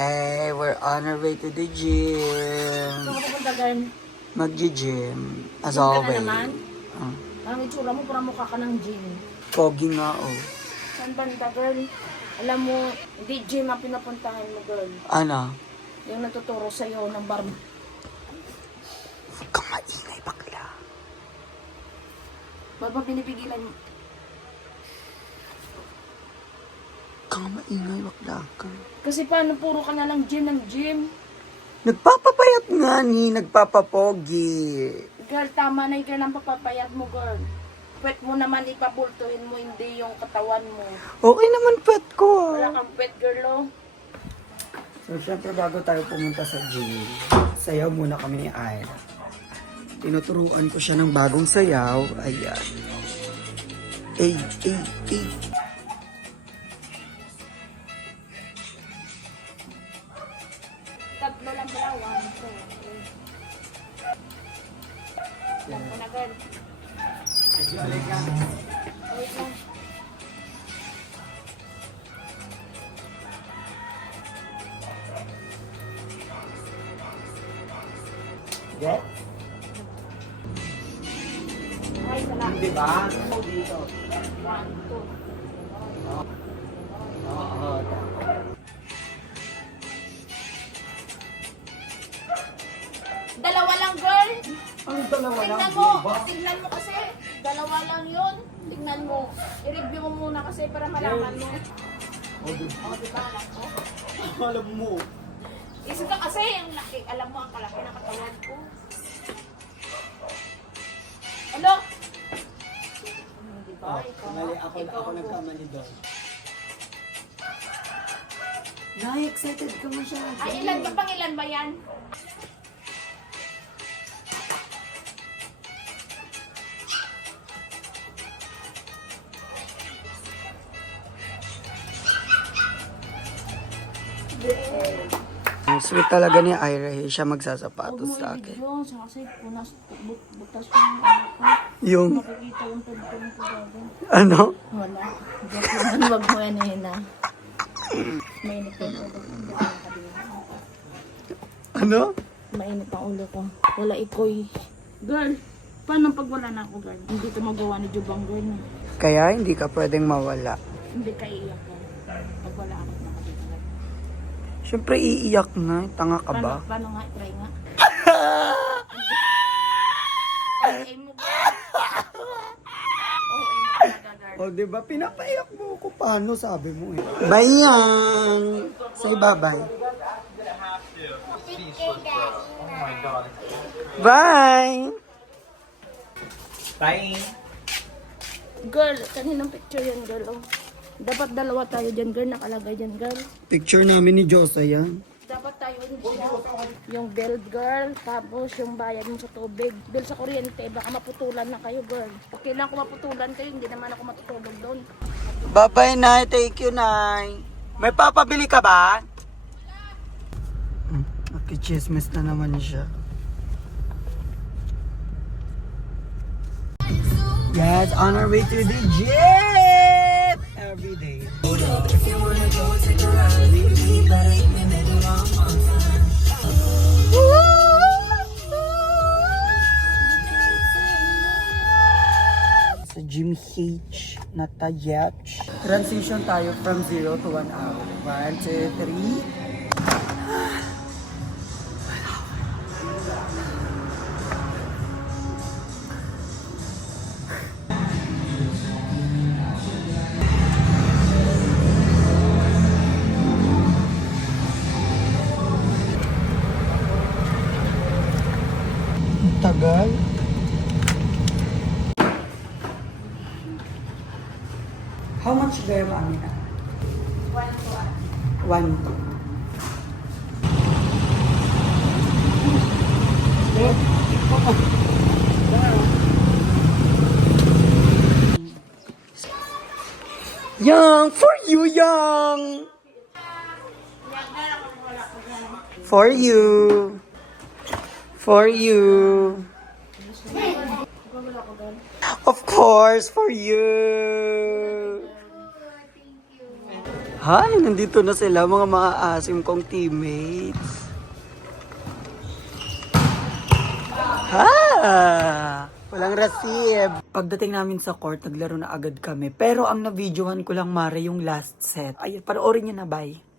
Hey, we're on our way to the gym. Saan ka pupunta, girl? Mag-gym. As Gym ka na always. naman? Ah, Ang itsura mo, parang mukha ka ng gym. pogi nga, oh. Saan banda, girl? Alam mo, hindi gym ang pinapuntahan mo, girl. Ano? Yung natuturo sa'yo ng bar. Huwag kang maingay, bakla. Ba't ba pinipigilan mo? Huwag kang maingay, bakla ka. Kasi paano puro ka na lang gym ng gym? Nagpapapayat nga ni, nagpapapogi. Girl, tama na yung girl ang papapayat mo, girl. Pwet mo naman ipabultuhin mo, hindi yung katawan mo. Okay naman, pet ko. Wala kang pwet, girl, oh. So, syempre, bago tayo pumunta sa gym, sayaw muna kami ni Ira. Tinuturuan ko siya ng bagong sayaw. Ayan. Ay, ay, ay. Tatlo lang pala, 1, 2, 3. Yan mo na, girl. Wait lang. Get? Ay, salamat. Di ba? Ako dito. 1, 2. Oo, Dalawa lang, girl. ang dalawa lang, Tingnan mo. diba? Tingnan mo kasi. Dalawa lang yun. Tingnan mo. I-review mo muna kasi para malaman mo. O, diba? O, diba, alam mo? Alam mo. Isa ka kasi yung laki. Alam mo ang kalaki ng katawan ko. Ano? Diba? Ikaw, Mali, ako ikaw nagkamali doon. Na-excited ka masyado. Ay, ilan ba? Pangilan ba yan? Ang sweet talaga ni Ira, siya magsasapatos sa akin. Yun, sa kasi punas, butas yung ano ko. Yung, Makikita yung tugtog ko gagawin. ano? Wala. Joke naman, wag mo yan na. Mainit ang ulo ko. Ano? Mainit ang ulo ko. Wala ikoy. Girl, paano pag wala na ako, girl? Hindi ito magawa ni Jubang, girl. Kaya hindi ka pwedeng mawala. Hindi ka iiyak, girl. Pag wala ako, nakabit, girl. Siyempre iiyak nga, tanga ka ba? Paano nga? Try nga. Ay mo, girl. Oh, ay mo talaga, girl. O, diba? Pinapaiyak mo ko. Paano sabi mo eh? Bayang! Say bye-bye. Bye! Bye! Girl, kaninang picture yan, girl, oh. Dapat dalawa tayo dyan, girl. Nakalagay dyan, girl. Picture namin ni Josa yan. Dapat tayo yung bill, girl. Tapos yung bayad mo sa tubig. Bill sa kuryente. Baka maputulan na kayo, girl. Okay lang kung maputulan kayo. Hindi naman ako matutulog doon. Bye-bye, Nay. Thank you, Nay. May papabili ka ba? Nakichismis na naman siya. Yes, on our way to the gym every day. Sa Gym H, not yet. Transition tayo from 0 to 1 hour. 1, 2, 3. Tagal. How much gaya mo, Amina? 1 to. Young! For you, Young! For you! For you! Of course, for you! Hi, nandito na sila mga asim kong teammates. Ha! Walang receive. Pagdating namin sa court, naglaro na agad kami. Pero ang na-videohan ko lang, Mare, yung last set. Ay, panoorin nyo na, bye.